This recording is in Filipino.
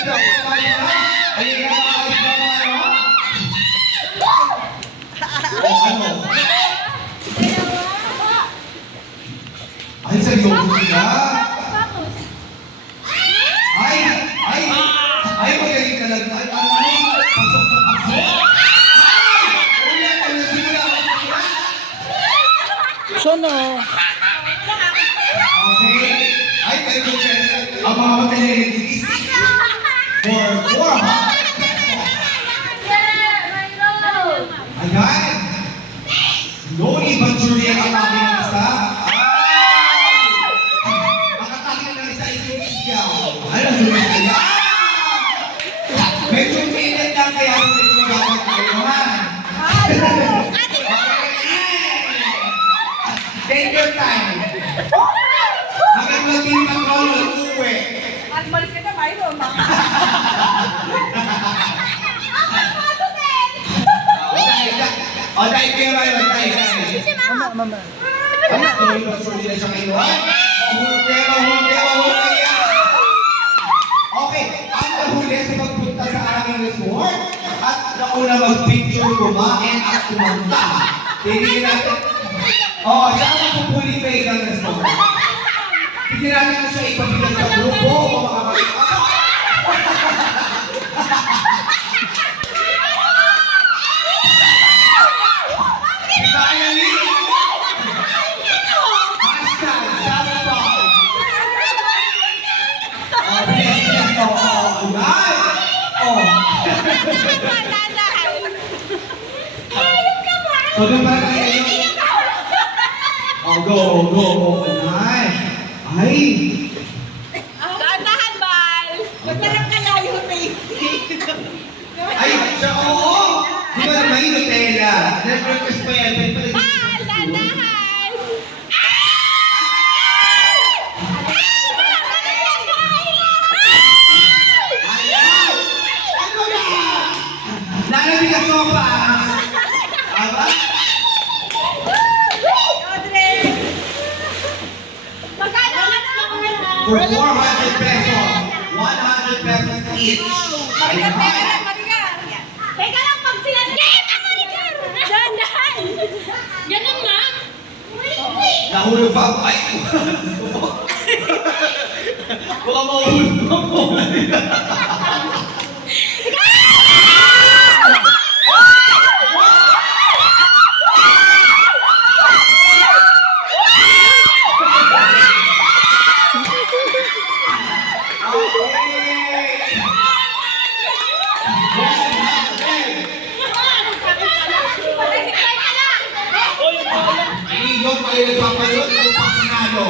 Ayun na ano? Ay, seryoso sila. Ay, magaling ka lang. Ay, pasok sa pasok. Uyan, ano sila? Sono. Okay. Ay, kayo ang mga matalinitis. For ha? Ayan. No ibang Julian ang aking isa. Makatake ng isa yung isyaw. Ay, ang Julian kaya. Medyo minit lang kaya medyo magagawin kayo, ha? Take your time. Hanggang maging mag-roll, uuwi. At malis ka na, mayroon. O, dahil kayo ba yun? Dahil. Mama. Ano? Tuloy ba sure nila siyang inuwan? Mahuli. Okay, ang mahuli sa pagpunta sa aming resort at nauna mag-picture, kumain at kumanta. Tingin natin. Oo, siya ang magpupuli pa ikang resort. Tingin natin na siya ipagbilang sa grupo o mga So, doon para kayo. Go. Ay. Dahan-dahan, Bal. Masarap kaya yung tasting. Ay, siya, oo. Di ba may Nutella? Nag-breakfast pa yan. Bal, dahan-dahan. Nalabig ang sopas. Aba? For 400 pesos. 100 pesos each. Marigar. Teka lang, pag sila... Dahan-dahan. Ganun, ma'am. Nahulog pa ako. Ay! Baka mahulog ako. Iyon pa rin nagpapalot, ito pa pinalo.